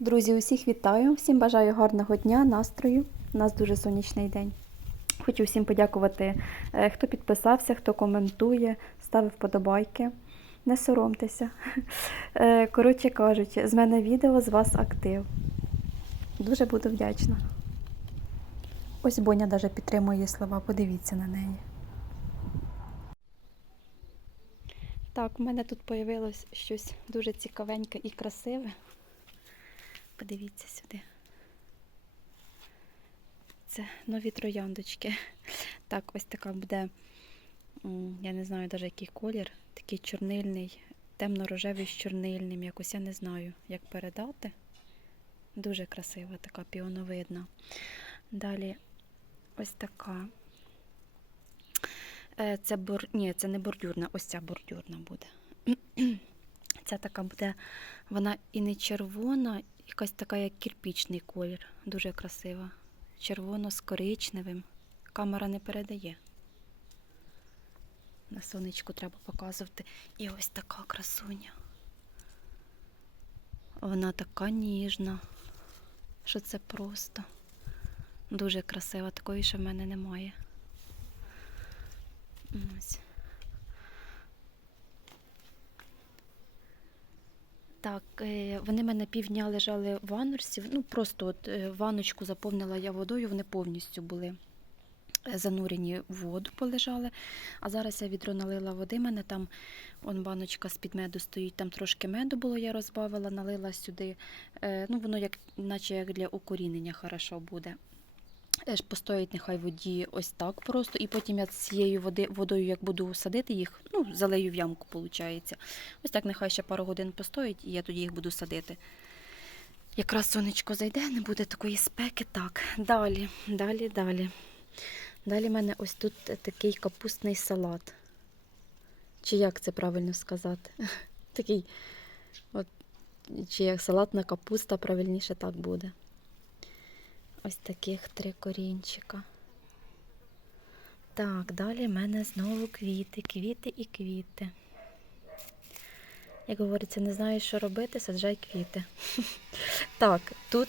Друзі, усіх вітаю! Всім бажаю гарного дня, настрою. У нас дуже сонячний день. Хочу всім подякувати, е, хто підписався, хто коментує, ставив вподобайки. Не соромтеся. Е, Коротше кажучи, з мене відео, з вас актив. Дуже буду вдячна. Ось Боня навіть підтримує слова, подивіться на неї. Так, у мене тут появилось щось дуже цікавеньке і красиве. Подивіться сюди. Це нові трояндочки. Так, ось така буде, я не знаю навіть який колір, такий чорнильний, темно-рожевий з чорнильним. Якось я не знаю, як передати. Дуже красива, така піоновидна. Далі ось така. Е, Це бор... Ні, це не бордюрна, ось ця бордюрна буде. Ця така буде, вона і не червона, якась така, як кирпічний колір. Дуже красива. Червоно з коричневим. Камера не передає. На сонечку треба показувати. І ось така красуня. Вона така ніжна, що це просто дуже красива. Такої ще в мене немає. Ось. Так, е, вони мене півдня лежали в ванночці. Ну, просто от е, ванночку заповнила я водою, вони повністю були е, занурені в воду, полежали. А зараз я відро налила води, мене там он баночка з-під меду стоїть, там трошки меду було, я розбавила, налила сюди. Ну, воно як, наче як для укорінення хорошо буде. Ж Постоять нехай воді ось так просто, і потім я цією води, водою, як буду садити їх, ну, залию в ямку, виходить. Ось так нехай ще пару годин постоять, і я тоді їх буду садити. Якраз сонечко зайде, не буде такої спеки. Так, далі, далі, далі. Далі в мене ось тут такий капустний салат. Чи як це правильно сказати? Такий, от, чи як салатна капуста, правильніше так буде. Ось таких три корінчика. Так, далі в мене знову квіти, квіти і квіти. Як говориться, не знаєш, що робити, саджай квіти. Так, тут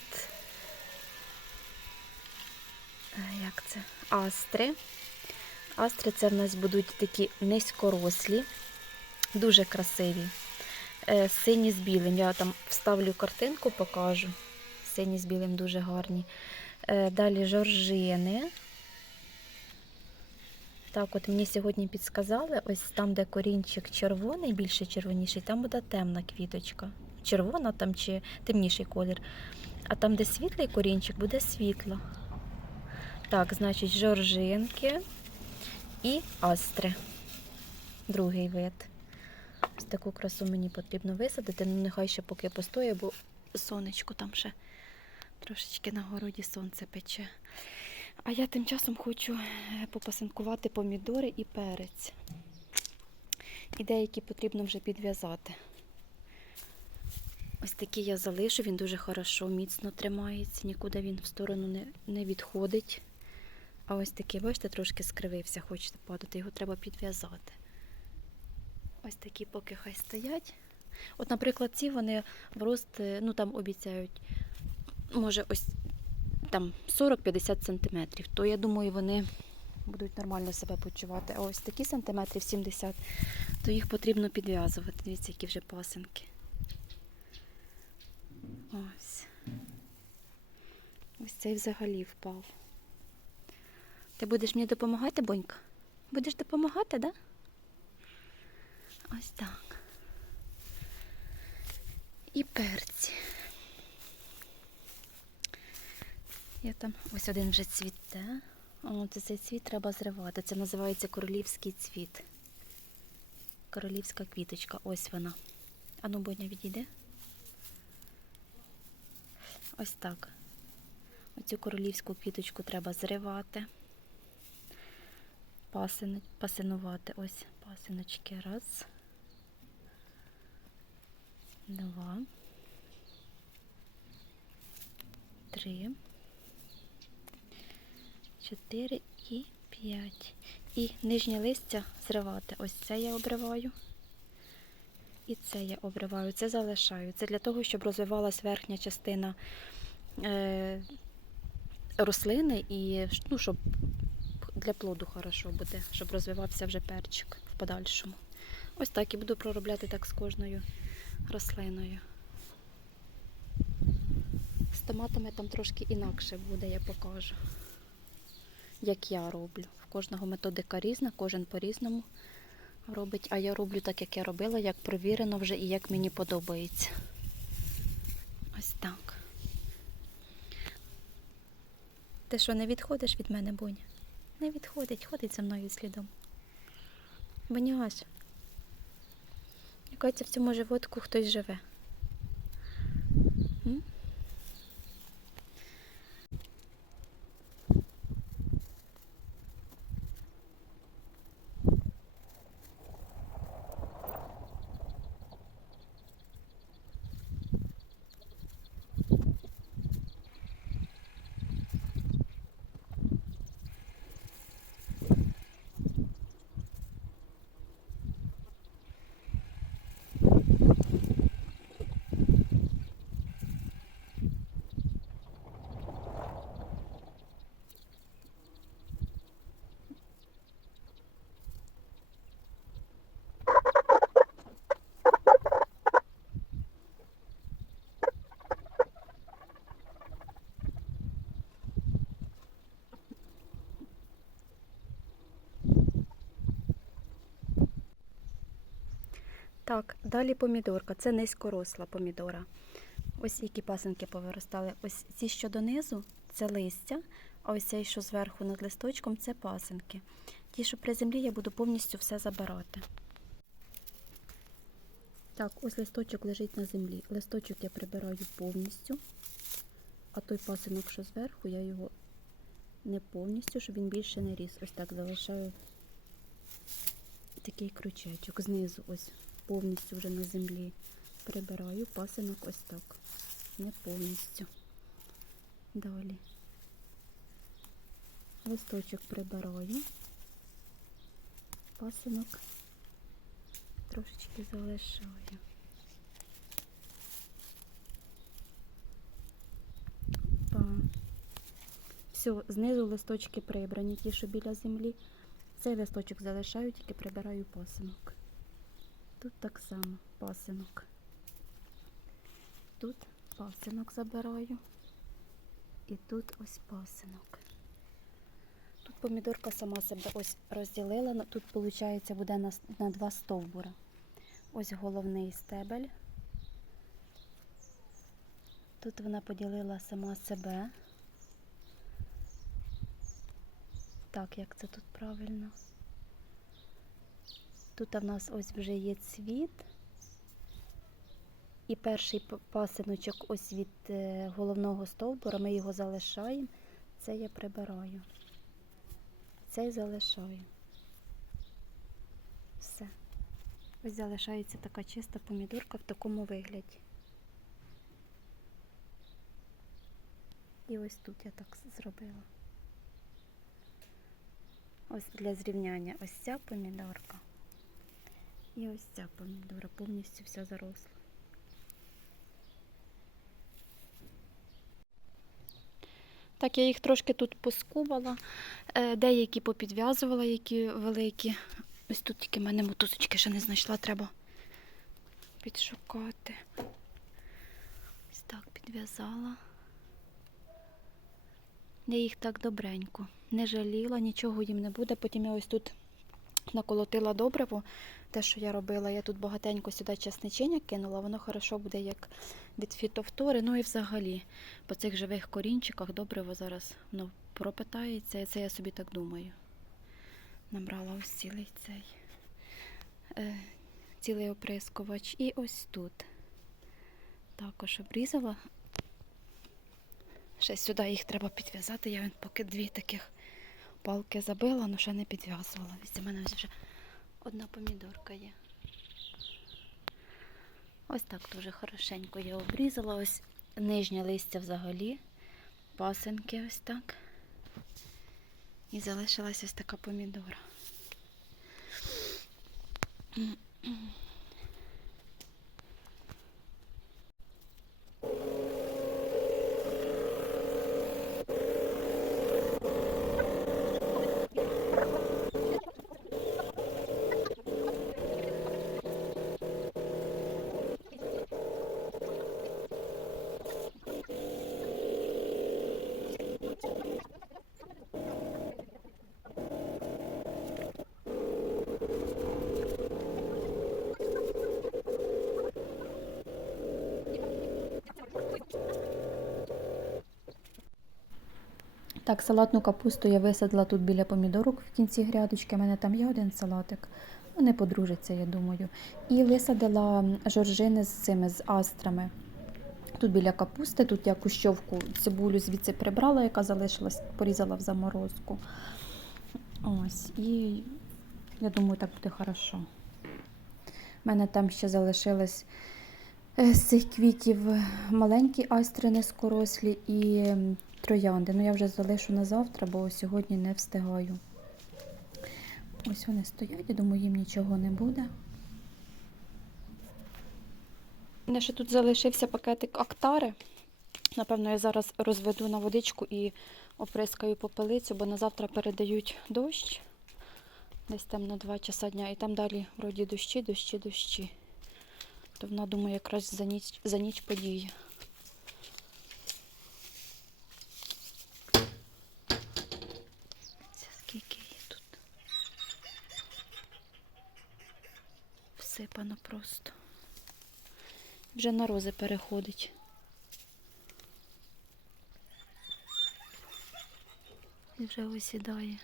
е, як це? Астри. Астри це в нас будуть такі низькорослі, дуже красиві. Е, Сині з білим. Я там вставлю картинку, покажу. Сині з білим дуже гарні. Е, Далі жоржини. Так, от мені сьогодні підсказали, ось там, де корінчик червоний, більше червоніший, там буде темна квіточка. Червона там чи темніший колір. А там, де світлий корінчик, буде світло. Так, значить, жоржинки і астри. Другий вид. Ось таку красу мені потрібно висадити. Ну, нехай ще поки постоє, бо сонечко там ще трошечки на городі сонце пече. А я тим часом хочу е, попасинкувати помідори і перець. І деякі потрібно вже підв'язати. Ось такий я залишу, він дуже хорошо, міцно тримається, нікуди він в сторону не, не відходить. А ось такий, бачите, трошки скривився, хочете падати, його треба підв'язати. Ось такі поки хай стоять. От, наприклад, ці вони в рост, е, ну там обіцяють, може, ось там 40-50 сантиметрів, то я думаю, вони будуть нормально себе почувати. А ось такі сантиметрів 70, то їх потрібно підв'язувати. Дивіться, які вже пасинки. Ось. Ось цей взагалі впав. Ти будеш мені допомагати, Бонька? Будеш допомагати, так? Да? Ось так. І перці. Я там ось один вже цвіте. От цей цвіт треба зривати. Це називається королівський цвіт. Королівська квіточка. Ось вона. Ану, Боня, відійде. Ось так. Оцю королівську квіточку треба зривати. Пасин, пасинувати. Ось пасиночки. Раз. Два. Три. 4 і 5. І нижнє листя зривати. Ось це я обриваю. І це я обриваю, це залишаю. Це для того, щоб розвивалась верхня частина е, рослини і ну, щоб для плоду хорошо буде, щоб розвивався вже перчик в подальшому. Ось так і буду проробляти так з кожною рослиною. З томатами там трошки інакше буде, я покажу. Як я роблю. В кожного методика різна, кожен по-різному робить, а я роблю так, як я робила, як провірено вже і як мені подобається. Ось так. Ти що, не відходиш від мене, Боня? Не відходить, ходить за мною слідом. Боняш. Якось в цьому животку хтось живе. Так, далі помідорка. Це низькоросла помідора. Ось які пасинки повиростали. Ось ці, що донизу, це листя, а ось цей, що зверху над листочком, це пасинки. Ті, що при землі, я буду повністю все забирати. Так, ось листочок лежить на землі. Листочок я прибираю повністю, а той пасинок, що зверху, я його не повністю, щоб він більше не ріс. Ось так залишаю такий крючечок. Знизу ось повністю вже на землі прибираю пасинок ось так. Не повністю. Далі. Листочок прибираю. Пасинок трошечки залишаю. Все, знизу листочки прибрані, ті, що біля землі. Цей листочок залишаю, тільки прибираю пасинок. Тут так само пасинок. Тут пасинок забираю. І тут ось пасинок. Тут помідорка сама себе ось розділила. Тут, виходить, буде на, на два стовбура. Ось головний стебель. Тут вона поділила сама себе. Так, як це тут правильно? Тут в нас ось вже є цвіт. І перший пасиночок ось від е, головного стовбура, ми його залишаємо. Це я прибираю. Цей залишаю. Все. Ось залишається така чиста помідорка в такому вигляді. І ось тут я так зробила. Ось для зрівняння ось ця помідорка. І ось ця помідора повністю вся заросла. Так, я їх трошки тут поскубала, е, деякі попідв'язувала, які великі. Ось тут тільки в мене мотузочки ще не знайшла, треба підшукати. Ось так підв'язала. Я їх так добренько. Не жаліла, нічого їм не буде. Потім я ось тут наколотила добриво. Те, що я робила, я тут багатенько сюди часничення кинула, воно хорошо буде як від фітофтори. Ну і взагалі по цих живих корінчиках добриво зараз воно пропитається. І це я собі так думаю. Набрала ось цілий цей е, цілий оприскувач. І ось тут також обрізала. Ще сюди їх треба підв'язати. Я поки дві таких палки забила, але ще не підв'язувала. Ось мене вже одна помідорка є. Ось так дуже хорошенько я обрізала. Ось нижнє листя взагалі, пасинки ось так. І залишилась ось така помідора. Так, салатну капусту я висадила тут біля помідорок в кінці грядочки. У мене там є один салатик. Вони подружаться, я думаю. І висадила жоржини з цими з астрами. Тут біля капусти, тут я кущовку цибулю звідси прибрала, яка залишилась, порізала в заморозку. Ось, і я думаю, так буде хорошо. У мене там ще залишилось е, з цих квітів маленькі астри низкорослі і троянди. Ну я вже залишу на завтра, бо сьогодні не встигаю. Ось вони стоять, я думаю, їм нічого не буде. У мене ще тут залишився пакетик актари. Напевно, я зараз розведу на водичку і оприскаю попелицю, бо на завтра передають дощ. Десь там на 2 часа дня. І там далі вроді дощі, дощі, дощі. То вона, думаю, якраз за ніч, за ніч подіє. Це скільки її тут? Всипано просто. Вже на рози переходить. І вже осідає.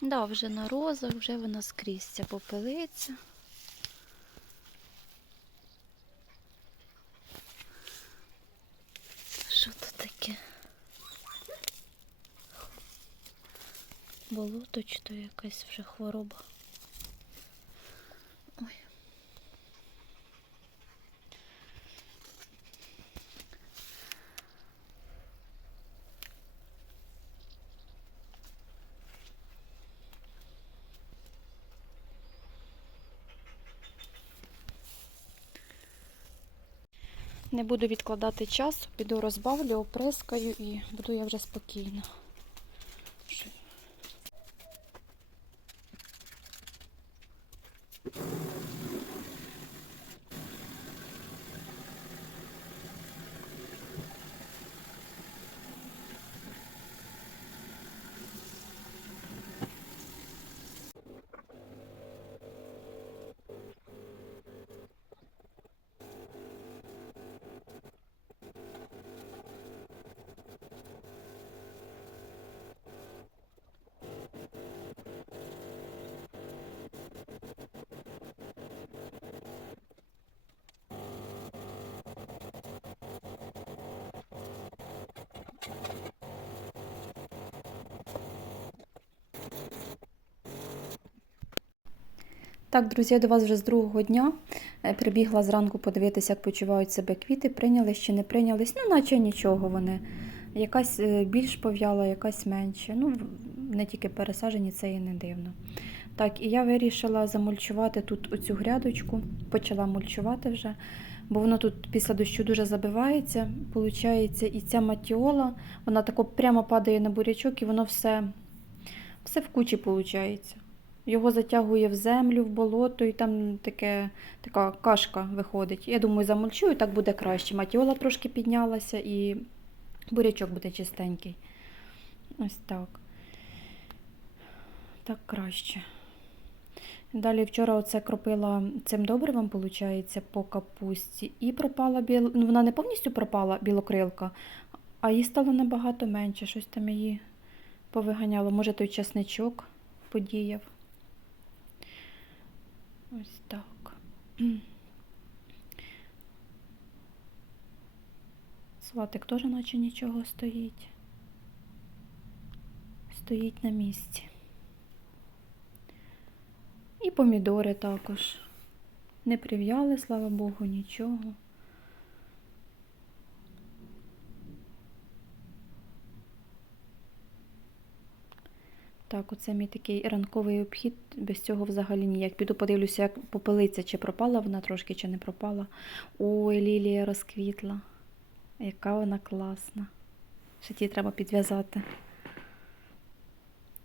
Да, вже на розах, вже вона скрізь ця попелиця. Що тут таке? Болото чи то якась вже хвороба. Ой. Не буду відкладати час, піду розбавлю, оприскаю і буду я вже спокійна. Так, друзі, я до вас вже з другого дня Е, прибігла зранку подивитися, як почувають себе квіти, прийнялись чи не прийнялись. Ну, наче нічого вони. Якась е, більш пов'яла, якась менше. Ну, не тільки пересаджені, це і не дивно. Так, і я вирішила замульчувати тут оцю грядочку, почала мульчувати вже, бо воно тут після дощу дуже забивається. Получається, і ця матіола, вона тако прямо падає на бурячок, і воно все, все в кучі виходить. Його затягує в землю, в болото, і там таке, така кашка виходить. Я думаю, замульчую, так буде краще. Матіола трошки піднялася і бурячок буде чистенький. Ось так. Так краще. Далі вчора оце кропила цим добривом, виходить, по капусті. І пропала біл... ну, вона не повністю пропала білокрилка, а її стало набагато менше. Щось там її повиганяло. Може, той часничок подіяв. Ось так. Сватик теж наче нічого стоїть. Стоїть на місці. І помідори також. Не прив'яли, слава Богу, нічого. Так, оце мій такий ранковий обхід. Без цього взагалі ніяк. Піду подивлюся, як попелиця, чи пропала вона трошки, чи не пропала. Ой, лілія розквітла. Яка вона класна. Ще ті треба підв'язати.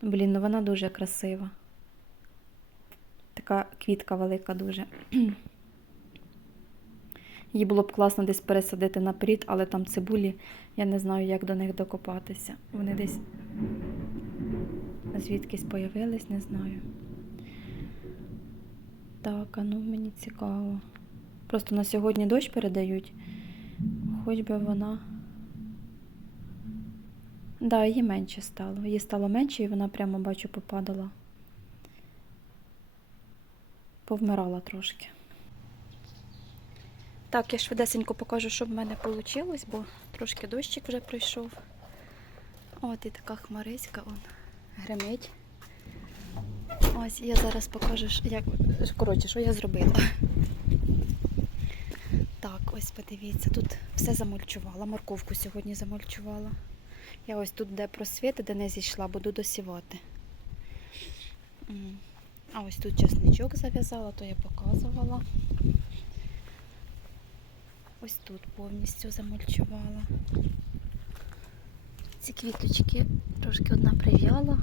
Блін, ну вона дуже красива. Така квітка велика дуже. Її було б класно десь пересадити наперед, але там цибулі, я не знаю, як до них докопатися. Вони десь звідкись появились, не знаю. Так, а ну мені цікаво. Просто на сьогодні дощ передають. Хоч би вона. Да, її менше стало. Її стало менше і вона прямо бачу попадала. Повмирала трошки. Так, я швидесенько покажу, що в мене вийшло, бо трошки дощик вже пройшов. От і така хмариська, он гримить. Ось я зараз покажу, як коротше, що я зробила. Так, ось подивіться, тут все замульчувала. Морковку сьогодні замульчувала. Я ось тут, де просвіти, де не зійшла, буду досівати. А ось тут чесничок зав'язала, то я показувала. Ось тут повністю замульчувала. Ці квіточки трошки одна прив'яла.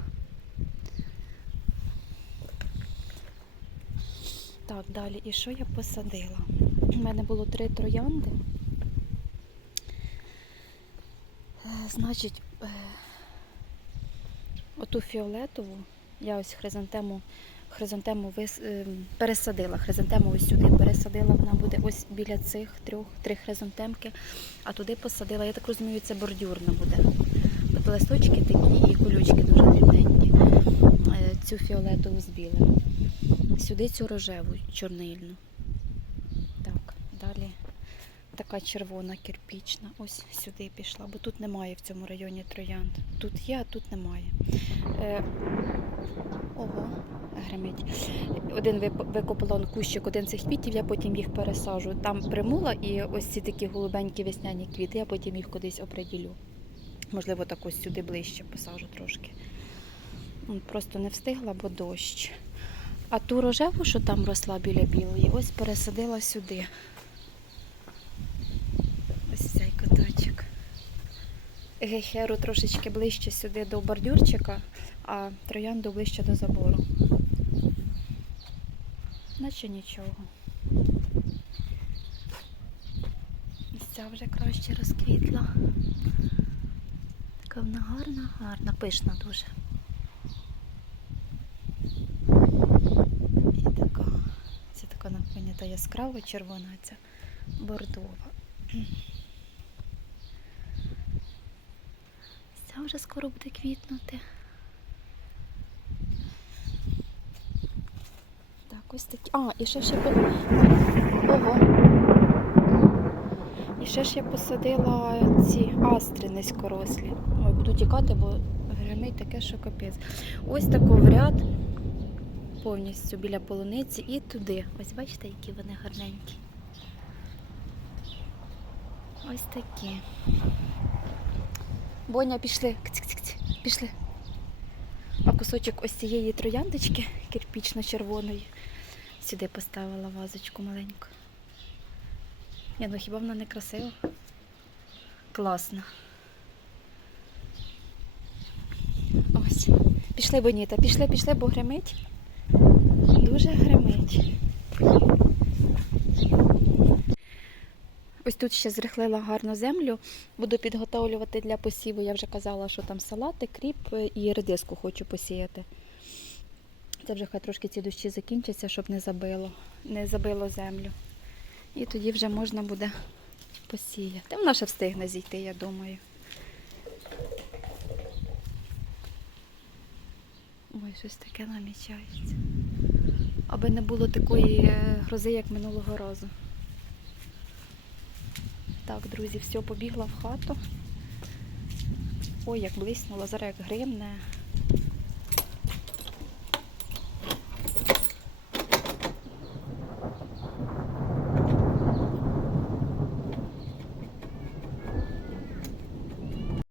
Так, далі. І що я посадила? У мене було три троянди. Е, Значить, е, оту фіолетову, я ось хризантему, хризантему вис, е, пересадила. Хризантему ось сюди пересадила, вона буде ось біля цих трьох, три хризантемки, а туди посадила, я так розумію, це бордюрна буде. Листочки такі і колючки дуже дрібненькі. Е, Цю фіолетову з білим. Сюди цю рожеву, чорнильну. Так, далі така червона кирпічна. Ось сюди пішла, бо тут немає в цьому районі троянд. Тут є, а тут немає. Е, ого, гримить. Один викопала кущик, один цих квітів, я потім їх пересажу. Там примула і ось ці такі голубенькі весняні квіти, я потім їх кудись оприділю. Можливо, так ось сюди ближче посажу трошки. Просто не встигла, бо дощ. А ту рожеву, що там росла біля білої, ось пересадила сюди. Ось цей каточок. Гехеру трошечки ближче сюди до бордюрчика, а троянду ближче до забору. Наче нічого. Ця вже краще розквітла. Така вона гарна, гарна, пишна дуже. І така, це така на та яскрава червона, ця бордова. Ця вже скоро буде квітнути. Так, ось такі. А, і ще по... Ого. І ще ж я посадила ці астри низькорослі. Буду тікати, бо гримить таке, що капець. Ось таку в ряд повністю біля полуниці і туди. Ось бачите, які вони гарненькі. Ось такі. Боня, пішли. Кць-кць-кць. Пішли. А кусочок ось цієї трояндочки кирпічно-червоної. Сюди поставила вазочку маленьку. Ні, ну хіба вона не красива? Класно. Ось. Пішли, Боніта, пішли, пішли, бо гримить. Дуже гримить. Ось тут ще зрихлила гарну землю. Буду підготовлювати для посіву. Я вже казала, що там салати, кріп і редиску хочу посіяти. Це вже хай трошки ці дощі закінчаться, щоб не забило, не забило землю. І тоді вже можна буде посіяти. Вона ще встигне зійти, я думаю. Ой, щось таке намічається. Аби не було такої е, грози, як минулого разу. Так, друзі, все, побігла в хату. Ой, як блиснуло, зараз як гримне.